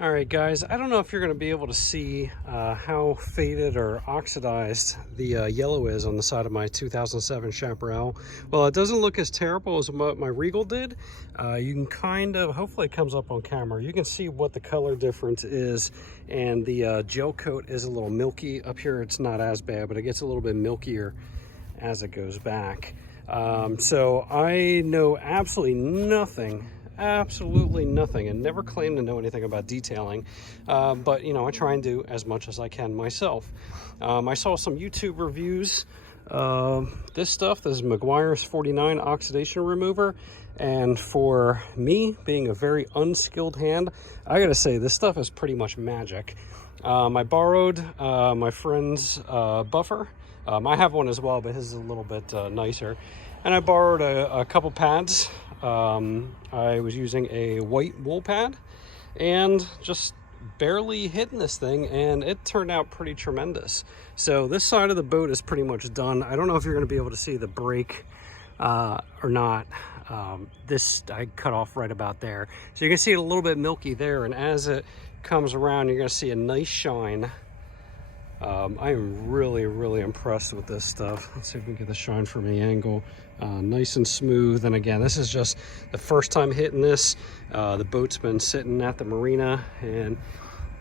All right, guys, I don't know if you're going to be able to see how faded or oxidized the yellow is on the side of my 2007 Chaparral. Well, it doesn't look as terrible as what my Regal did. You can kind of, hopefully it comes up on camera, you can see what the color difference is, and the gel coat is a little milky. Up here it's not as bad, but it gets a little bit milkier as it goes back. So I know absolutely nothing, and never claim to know anything about detailing, but you know, I try and do as much as I can myself. I saw some YouTube reviews. This is Meguiar's 49 oxidation remover, and for me, being a very unskilled hand, I gotta say this stuff is pretty much magic. I borrowed my friend's buffer. I have one as well, but his is a little bit nicer. And I borrowed a couple pads. I was using a white wool pad and just barely hitting this thing, and it turned out pretty tremendous. So this side of the boat is pretty much done. I don't know if you're going to be able to see the break or not. This I cut off right about there. So you can see it a little bit milky there, and as it comes around, you're going to see a nice shine. I am really impressed with this stuff. Let's see if we can get the shine from the angle. Nice and smooth. And again, this is just the first time hitting this. The boat's been sitting at the marina and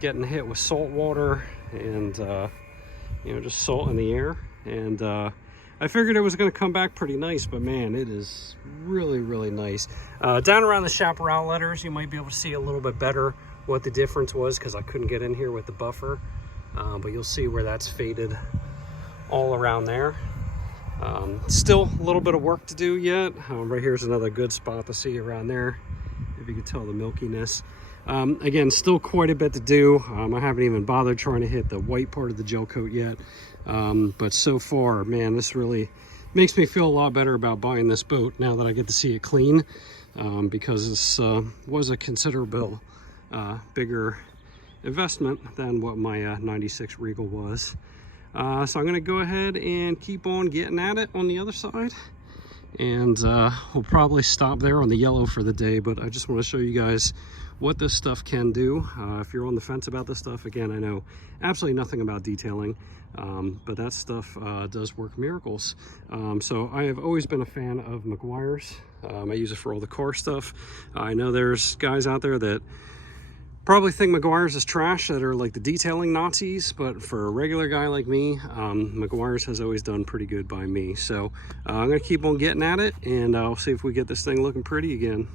getting hit with salt water and you know, just salt in the air. And I figured it was going to come back pretty nice, but man, it is really nice. Down around the chaparral letters, you might be able to see a little bit better what the difference was, because I couldn't get in here with the buffer. But you'll see where that's faded all around there. Still a little bit of work to do yet. Right here's another good spot to see around there, if you can tell the milkiness. Again, still quite a bit to do. I haven't even bothered trying to hit the white part of the gel coat yet. But so far, man, this really makes me feel a lot better about buying this boat now that I get to see it clean, because this was a considerable bigger investment than what my 96 Regal was. So I'm going to go ahead and keep on getting at it on the other side, and we'll probably stop there on the yellow for the day. But I just want to show you guys what this stuff can do. If you're on the fence about this stuff, again, I know absolutely nothing about detailing, but that stuff does work miracles. So I have always been a fan of Meguiar's. I use it for all the car stuff. I know there's guys out there that probably think Meguiar's is trash, that are like the detailing Nazis, but for a regular guy like me, Meguiar's has always done pretty good by me. So I'm gonna keep on getting at it, and I'll see if we get this thing looking pretty again.